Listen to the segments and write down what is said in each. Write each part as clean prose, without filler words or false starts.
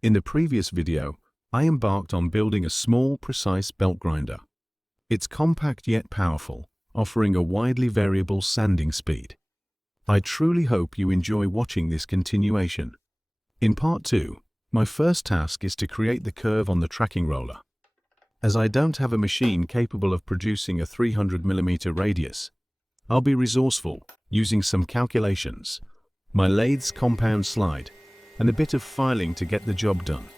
In the previous video, I embarked on building a small, precise belt grinder. It's compact yet powerful, offering a widely variable sanding speed. I truly hope you enjoy watching this continuation. In part 2, my first task is to create the curve on the tracking roller. As I don't have a machine capable of producing a 300mm radius, I'll be resourceful, using some calculations, my lathe's compound slide, and a bit of filing to get the job done.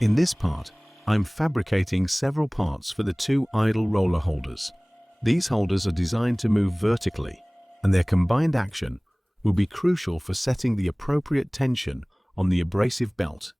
In this part, I'm fabricating several parts for the two idle roller holders. These holders are designed to move vertically, and their combined action will be crucial for setting the appropriate tension on the abrasive belt.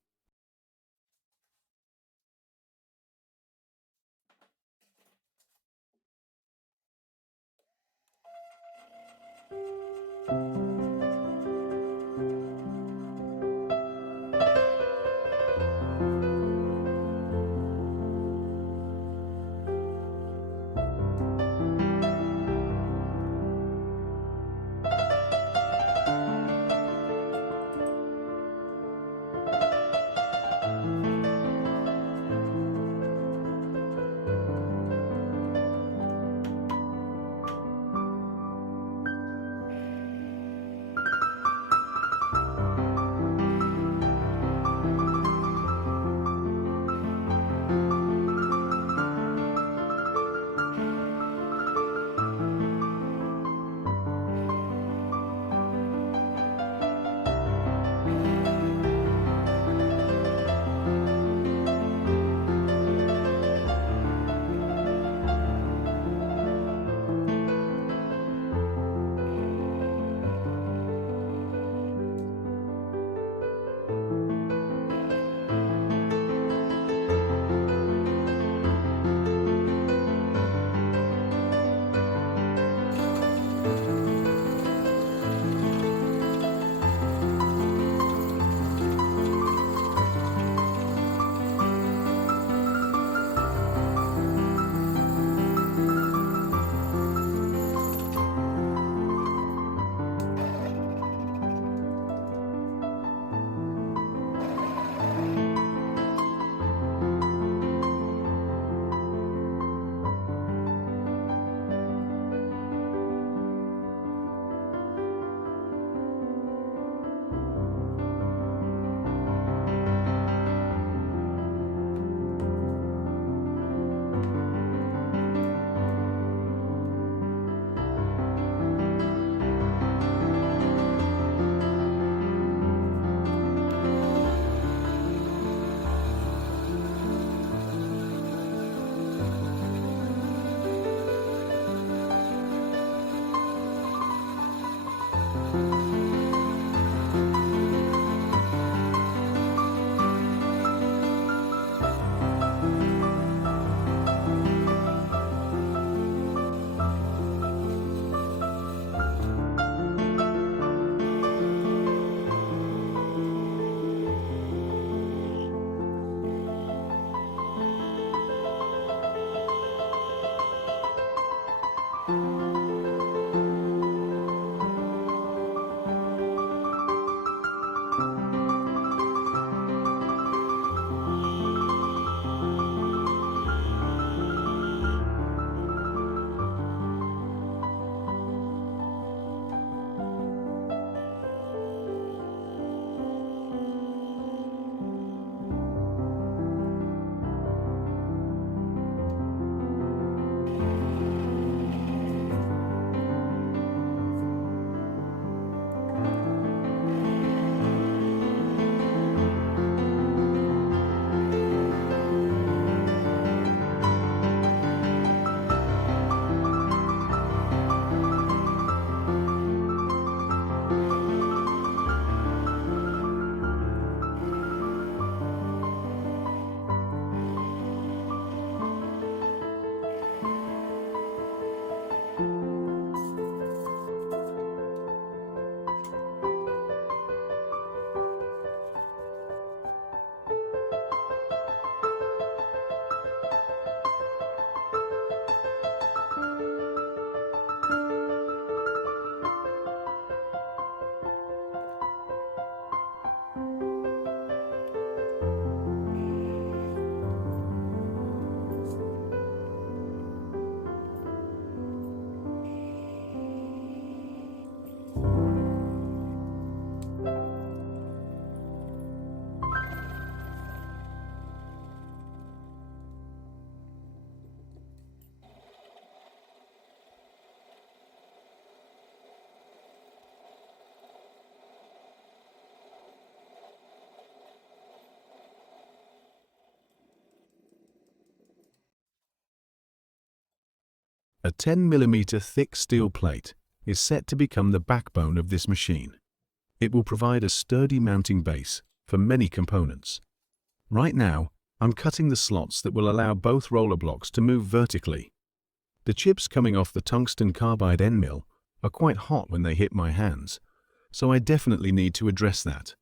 A 10 mm thick steel plate is set to become the backbone of this machine. It will provide a sturdy mounting base for many components. Right now, I'm cutting the slots that will allow both roller blocks to move vertically. The chips coming off the tungsten carbide end mill are quite hot when they hit my hands, so I definitely need to address that.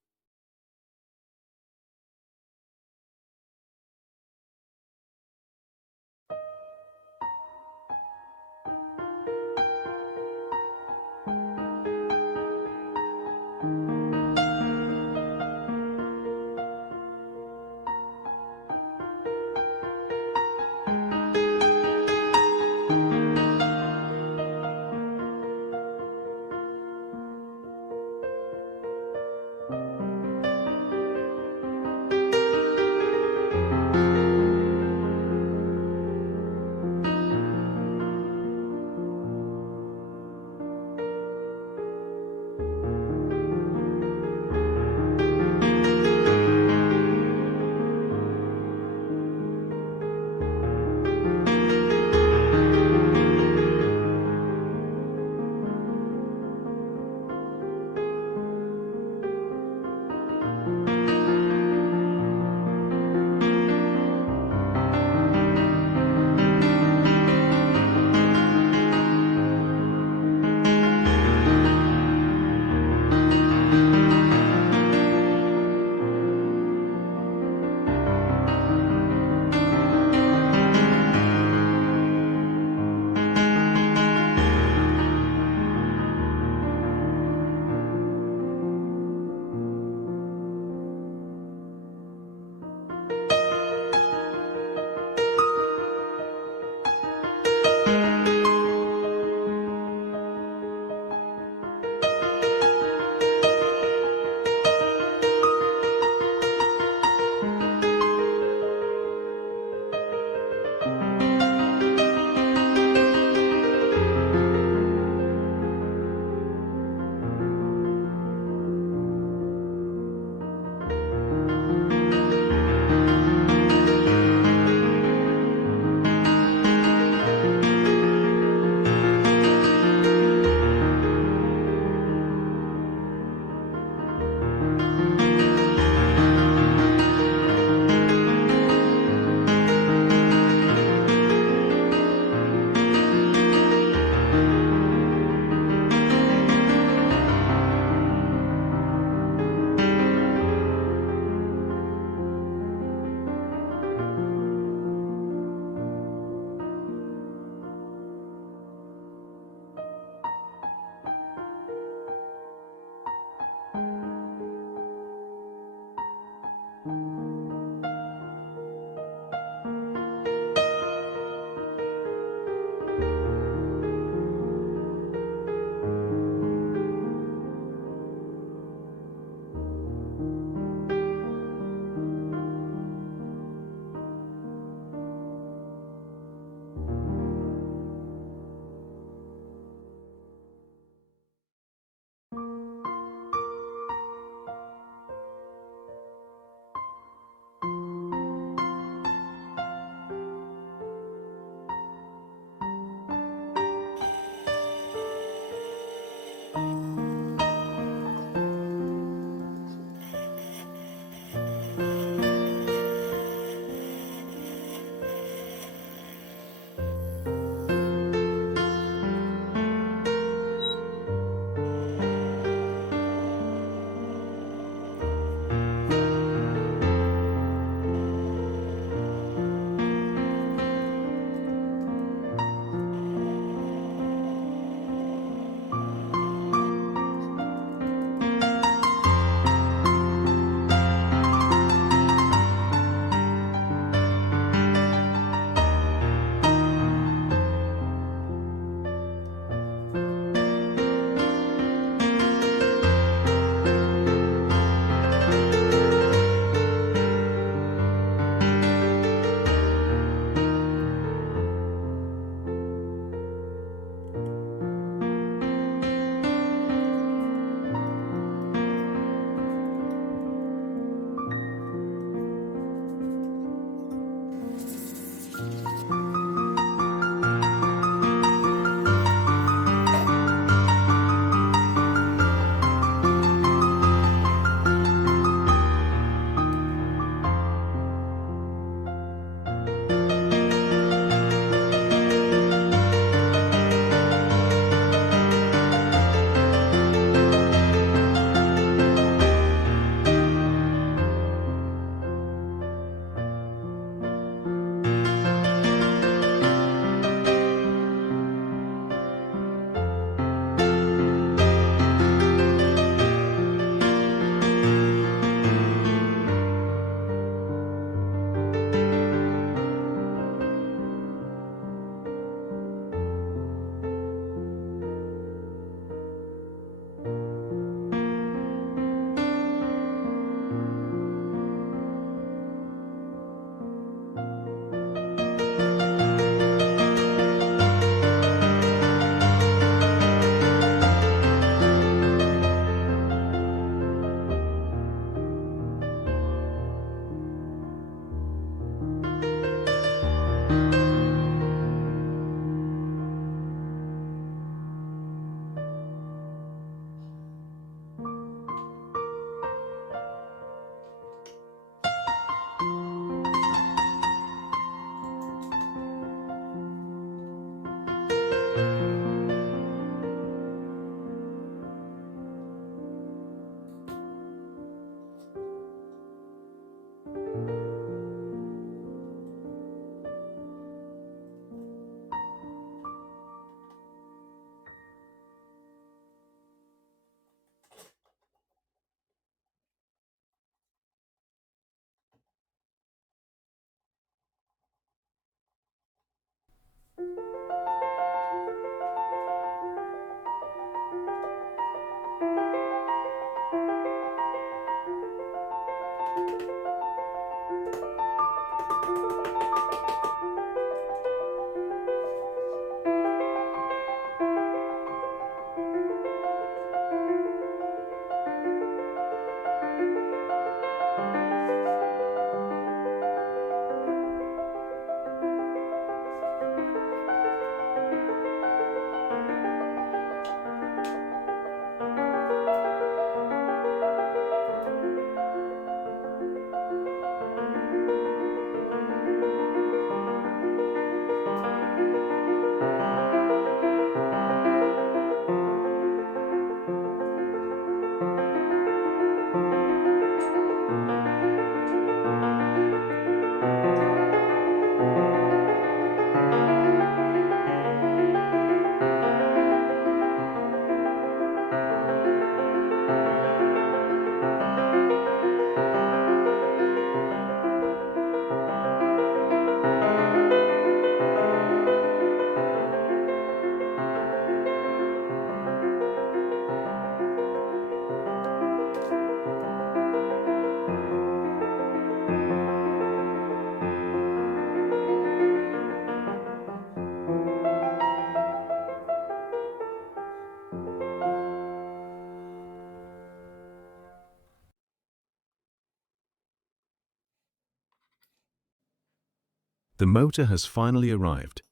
The motor has finally arrived.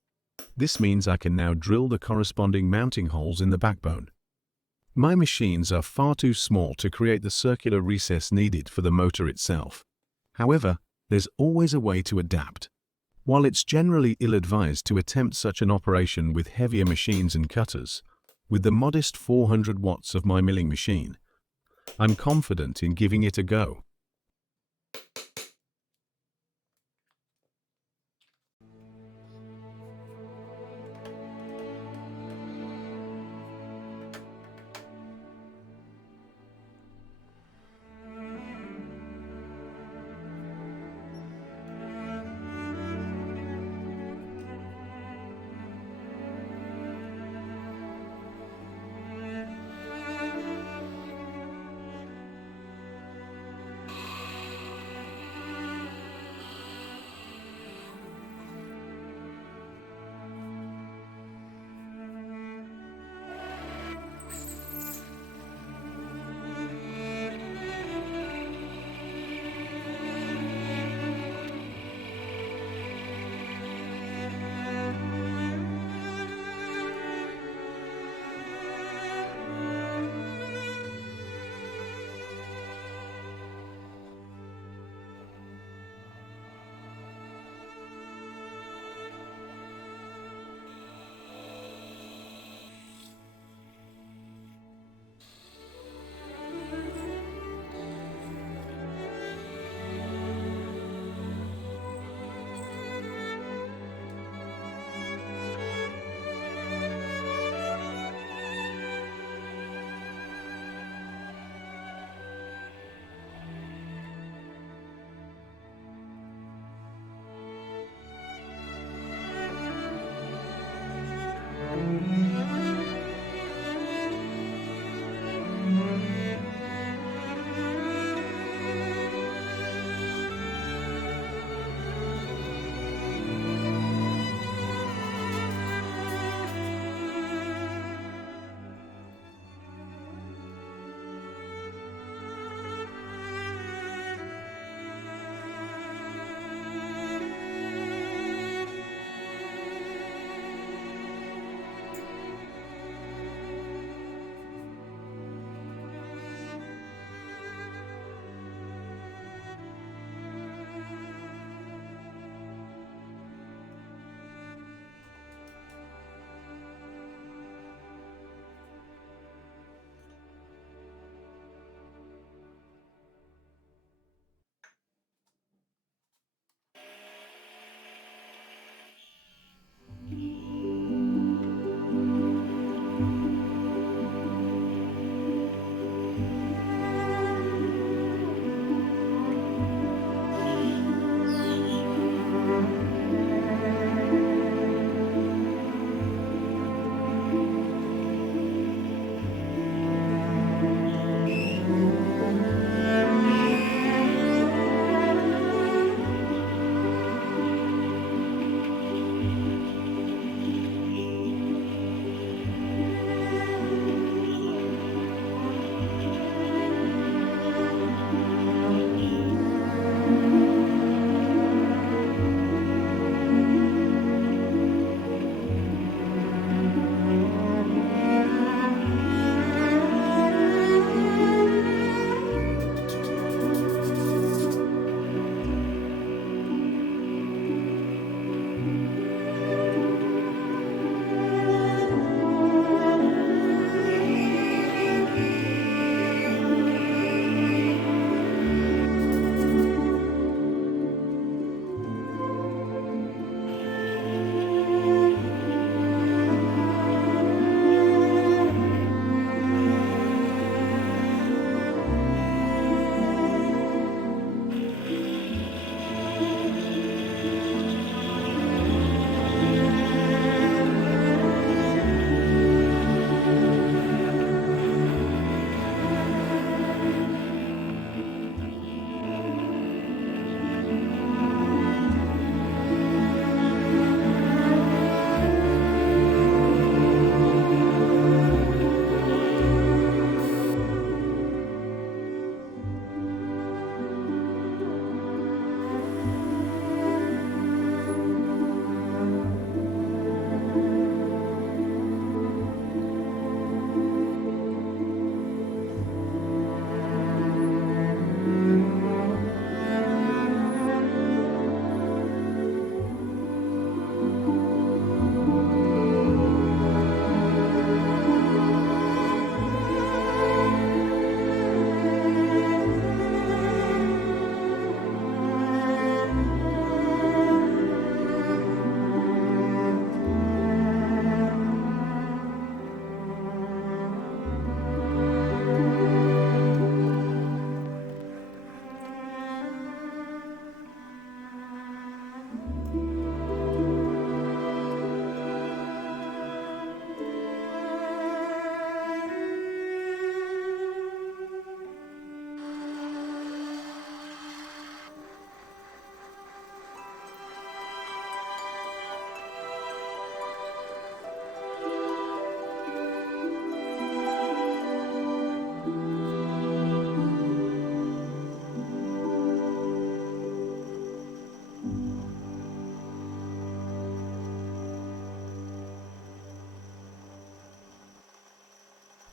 This means I can now drill the corresponding mounting holes in the backbone. My machines are far too small to create the circular recess needed for the motor itself. However, there's always a way to adapt. While it's generally ill-advised to attempt such an operation with heavier machines and cutters, with the modest 400 watts of my milling machine, I'm confident in giving it a go.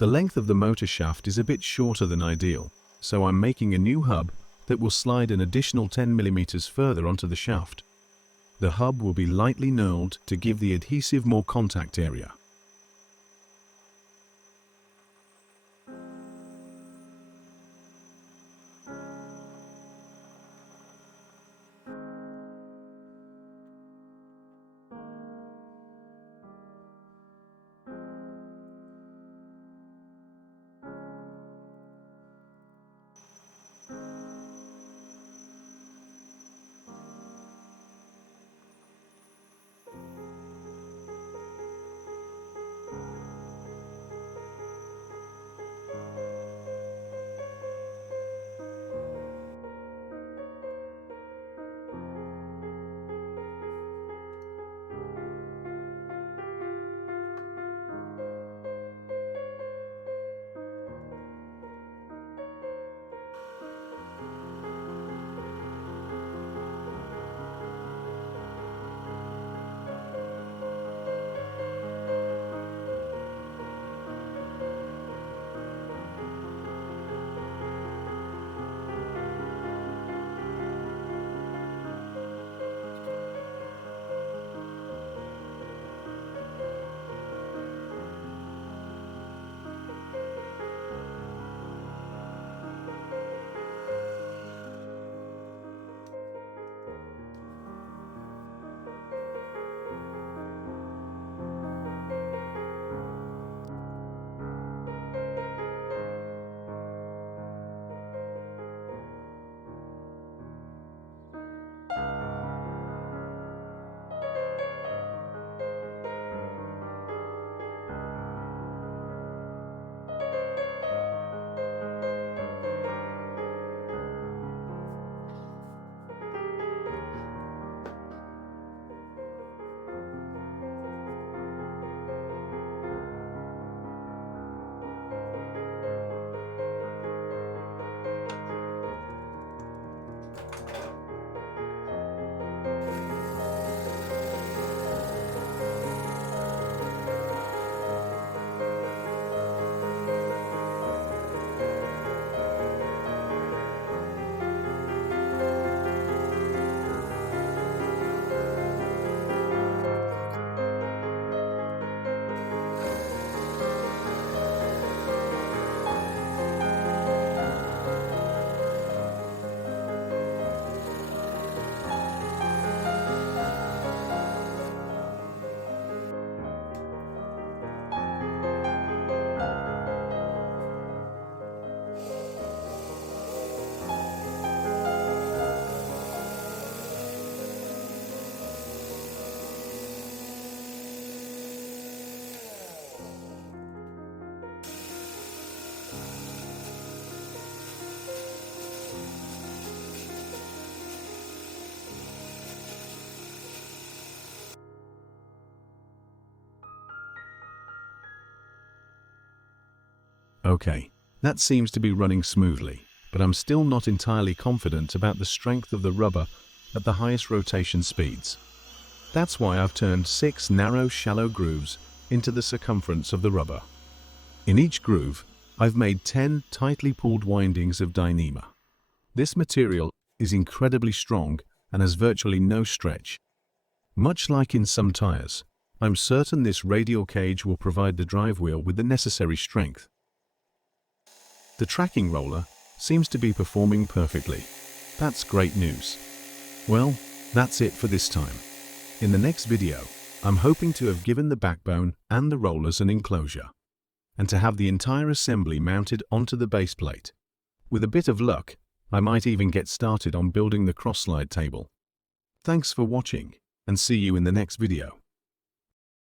The length of the motor shaft is a bit shorter than ideal, so I'm making a new hub that will slide an additional 10 mm further onto the shaft. The hub will be lightly knurled to give the adhesive more contact area. Okay, that seems to be running smoothly, but I'm still not entirely confident about the strength of the rubber at the highest rotation speeds. That's why I've turned 6 narrow, shallow grooves into the circumference of the rubber. In each groove, I've made 10 tightly pulled windings of Dyneema. This material is incredibly strong and has virtually no stretch. Much like in some tires, I'm certain this radial cage will provide the drive wheel with the necessary strength. The tracking roller seems to be performing perfectly. That's great news. Well, that's it for this time. In the next video, I'm hoping to have given the backbone and the rollers an enclosure, and to have the entire assembly mounted onto the base plate. With a bit of luck, I might even get started on building the cross-slide table. Thanks for watching, and see you in the next video.